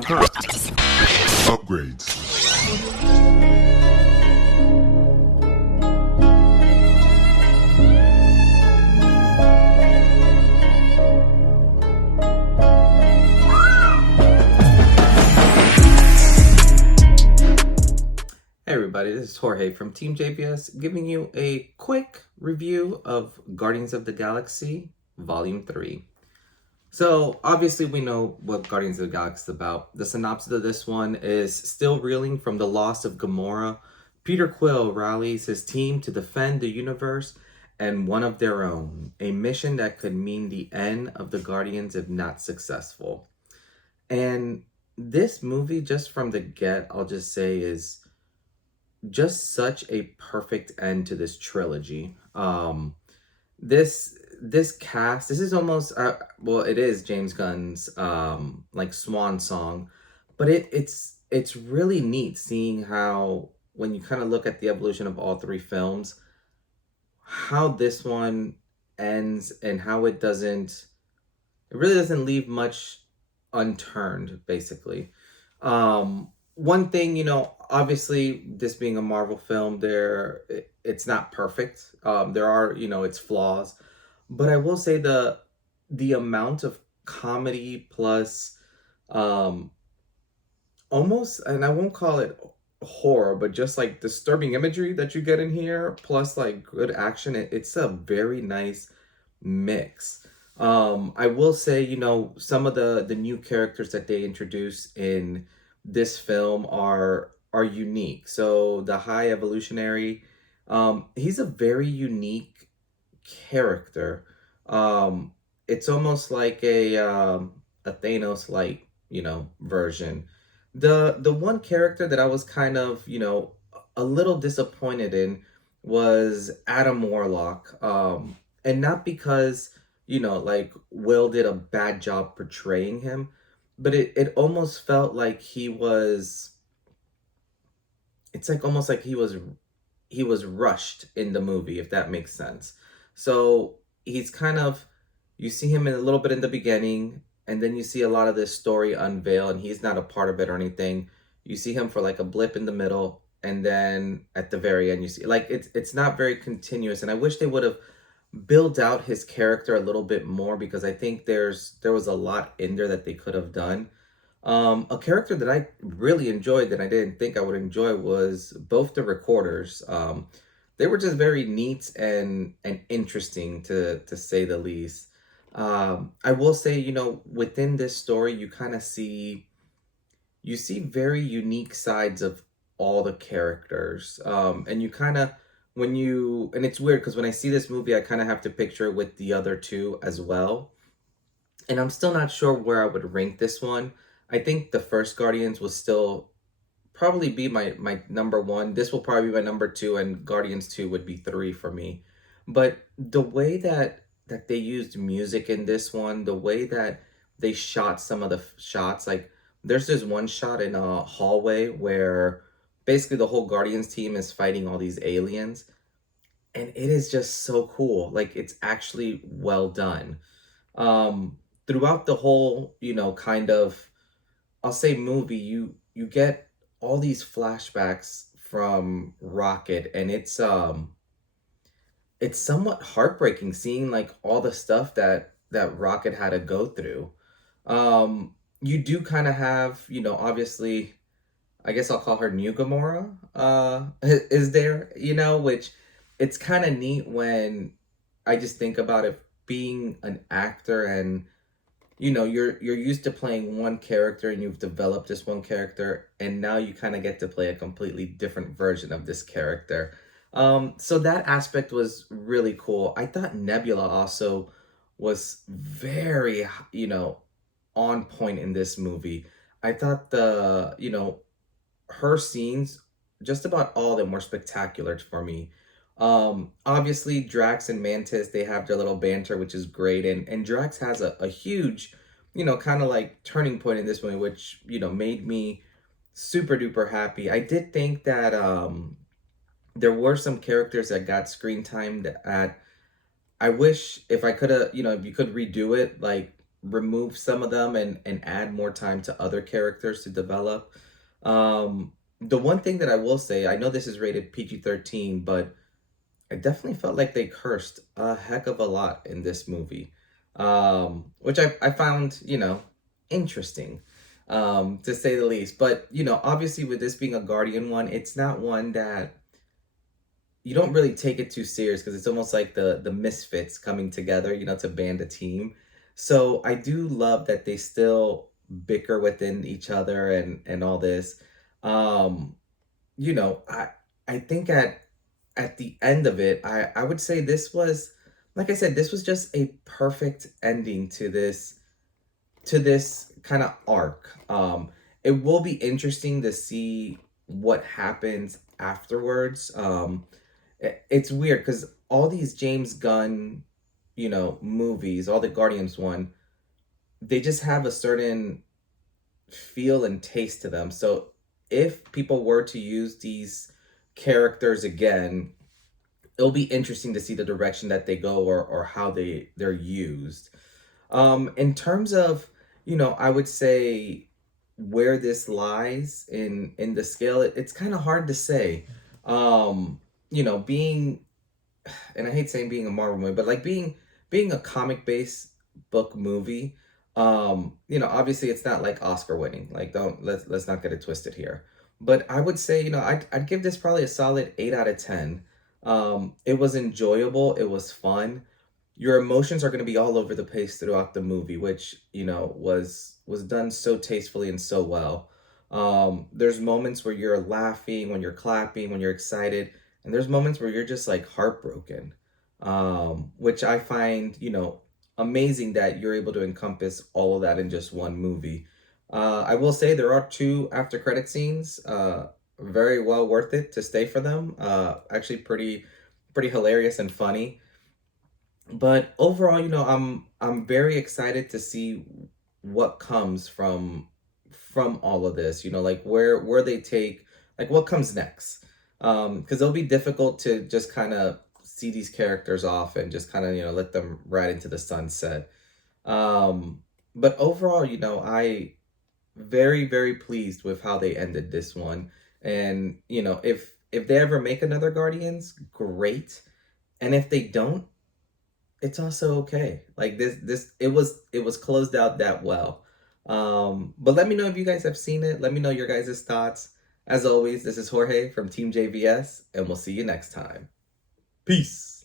Upgrades. Hey everybody, this is Jorge from TeamJVS giving you a quick review of Guardians of the Galaxy Volume 3. So obviously we know what Guardians of the Galaxy is about. The synopsis of this one is still reeling from the loss of Gamora. Peter Quill rallies his team to defend the universe and one of their own, a mission that could mean the end of the Guardians if not successful. And this movie, just from the get, I'll just say is just such a perfect end to this trilogy. This cast, this is almost well, it is James Gunn's like swan song, but it's really neat seeing how when you kind of look at the evolution of all three films, how this one ends and how it really doesn't leave much unturned, basically. One thing, obviously, this being a Marvel film, it's not perfect. There are, its flaws, but I will say the amount of comedy plus, almost, and I won't call it horror, but just like disturbing imagery that you get in here, plus like good action. It's a very nice mix. I will say, some of the new characters that they introduce in this film are unique. So the High Evolutionary, he's a very unique character. It's almost like a Thanos like, version. The one character that I was kind of, a little disappointed in was Adam Warlock. And not because, like Will did a bad job portraying him, but it almost felt like it's like almost like he was rushed in the movie, if that makes sense. So he's kind of, you see him in a little bit in the beginning, and then you see a lot of this story unveil, and he's not a part of it or anything. You see him for like a blip in the middle, and then at the very end you see like it's not very continuous, and I wish they would have build out his character a little bit more, because I think there was a lot in there that they could have done. A character that I really enjoyed that I didn't think I would enjoy was both the recorders. They were just very neat and interesting to say the least. I will say, within this story, you see very unique sides of all the characters. And you kind of, and it's weird because when I see this movie, I kind of have to picture it with the other two as well. And I'm still not sure where I would rank this one. I think the first Guardians will still probably be my number one. This will probably be my number two, and Guardians 2 would be 3 for me. But the way that they used music in this one, the way that they shot some of the shots, like there's this one shot in a hallway where basically the whole Guardians team is fighting all these aliens, and it is just so cool. Like, it's actually well done. Throughout the whole, kind of, I'll say movie, you get all these flashbacks from Rocket, and it's somewhat heartbreaking seeing like all the stuff that Rocket had to go through. You do kind of have, obviously, I guess I'll call her New Gamora, is there, which it's kind of neat when I just think about it being an actor, and, you're used to playing one character and you've developed this one character, and now you kind of get to play a completely different version of this character. So that aspect was really cool. I thought Nebula also was very, on point in this movie. I thought her scenes, just about all of them were spectacular for me. Obviously Drax and Mantis, they have their little banter, which is great. And Drax has a huge, kind of like turning point in this movie, which, made me super duper happy. I did think that, there were some characters that got screen time that I wish if I could have, if you could redo it, like remove some of them and add more time to other characters to develop. The one thing that I will say, I know this is rated PG-13, but I definitely felt like they cursed a heck of a lot in this movie, which I found, interesting, to say the least. But, obviously with this being a Guardian one, it's not one that you don't really take it too serious because it's almost like the misfits coming together, to band a team. So I do love that they still bicker within each other and all this. Um, I think at the end of it, I would say this was, like I said, this was just a perfect ending to this kind of arc. It will be interesting to see what happens afterwards. It's weird because all these James Gunn, movies, all the Guardians one, they just have a certain feel and taste to them. So if people were to use these characters again, it'll be interesting to see the direction that they go or how they're used. In terms of, I would say where this lies in the scale, it's kind of hard to say. Being, and I hate saying being a Marvel movie, but like being a comic based book movie, obviously it's not like Oscar winning. Like don't let's not get it twisted here. But I would say, I'd give this probably a solid 8 out of 10. It was enjoyable, it was fun. Your emotions are going to be all over the place throughout the movie, which, was done so tastefully and so well. There's moments where you're laughing, when you're clapping, when you're excited, and there's moments where you're just like heartbroken, which I find, amazing that you're able to encompass all of that in just one movie. I will say there are two after credit scenes. Very well worth it to stay for them. Actually, pretty hilarious and funny. But overall, I'm very excited to see what comes from all of this. Like where they take, like what comes next. Because it'll be difficult to just kind of see these characters off and just kind of let them ride into the sunset. But overall, I very very pleased with how they ended this one. And if they ever make another Guardians, great. And if they don't, it's also okay. Like this it was closed out that well. But let me know if you guys have seen it. Let me know your guys' thoughts. As always, this is Jorge from Team JVS, and we'll see you next time. Peace.